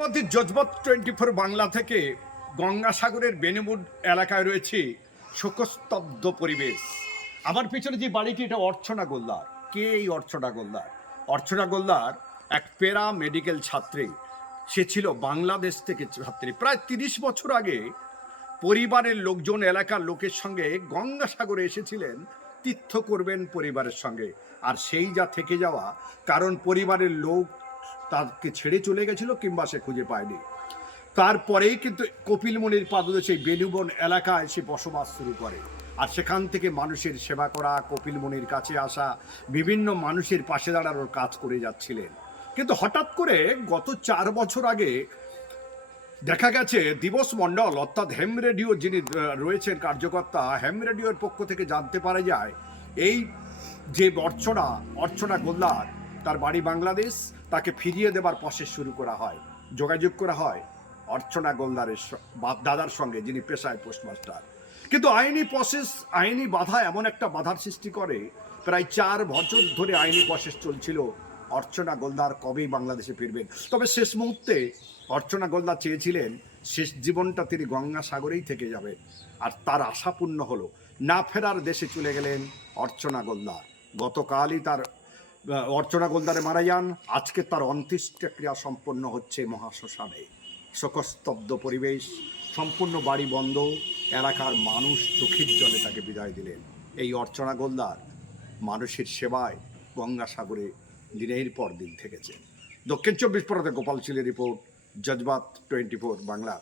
মধ্যে জজবাত 24 বাংলা থেকে গঙ্গাসাগরের বেনিমুড এলাকায় রয়েছে শোকস্তব্ধ পরিবেশ। আমার পিছনে যে বাড়িটি, এটা অর্চনা গোলদার। কে এই অর্চনা গোলদার? অর্চনা গোলদার এক প্যারা মেডিকেল ছাত্রী। সে ছিল বাংলাদেশ থেকে ছাত্রী। প্রায় 30 বছর আগে পরিবারের লোকজন, এলাকার লোকের সঙ্গে গঙ্গাসাগরে এসেছিলেন তীর্থ করবেন পরিবারের সঙ্গে। আর সেই যা থেকে যাওয়া, কারণ পরিবারের লোক তাকে ছেড়ে চলে গেছিল কিংবা সে খুঁজে পায়নি। তারপরেই কিন্তু কপিলমুনির পাদদেশে সেই বেনুবন এলাকায় সে বসবাস শুরু করে। আর সেখান থেকে মানুষের সেবা করা, কপিলমুনির কাছে আসা, বিভিন্ন মানুষের পাশে দাঁড়ানোর কাজ করে যাচ্ছিলেন। কিন্তু হঠাৎ করে গত 4 বছর আগে দেখা গেছে দিবস মণ্ডল, অর্থাৎ হেম রেডিও যিনি রয়েছেন কার্যকর্তা, হেম রেডিওর পক্ষ থেকে জানতে পারা যায় এই যে অর্চনা গোলদার, তার বাড়ি বাংলাদেশ, তাকে ফিরিয়ে দেবার প্রসেস শুরু করা হয়। যোগাযোগ করা হয় অর্চনা গোলদারের দাদার সঙ্গে, যিনি পেশায় পোস্টমাস্টার। কিন্তু আইনি বাধা এমন একটা বাধার সৃষ্টি করে। প্রায় 4 বছর ধরে আইনি প্রসেস চলছিল অর্চনা গোলদার কবেই বাংলাদেশে ফিরবেন। তবে শেষ মুহূর্তে অর্চনা গোলদার চেয়েছিলেন শেষ জীবনটা তিনি গঙ্গাসাগরেই থেকে যাবেন। আর তার আশা পূর্ণ হলো। না ফেরার দেশে চলে গেলেন অর্চনা গোলদার। গতকালই তার অর্চনা গোলদারে মারা যান। আজকে তার অন্ত্যেষ্টিক্রিয়া সম্পন্ন হচ্ছে মহাশ্মশানে। শোকস্তব্ধ পরিবেশ, সম্পূর্ণ বাড়ি বন্ধ। এলাকার মানুষ চোখের জলে তাকে বিদায় দিলেন। এই অর্চনা গোলদার মানুষের সেবায় গঙ্গাসাগরে দিনের পর দিন থেকেছেন। দক্ষিণ 24 পরগনা গোপাল চিলের রিপোর্ট, জজবাত 24 বাংলা।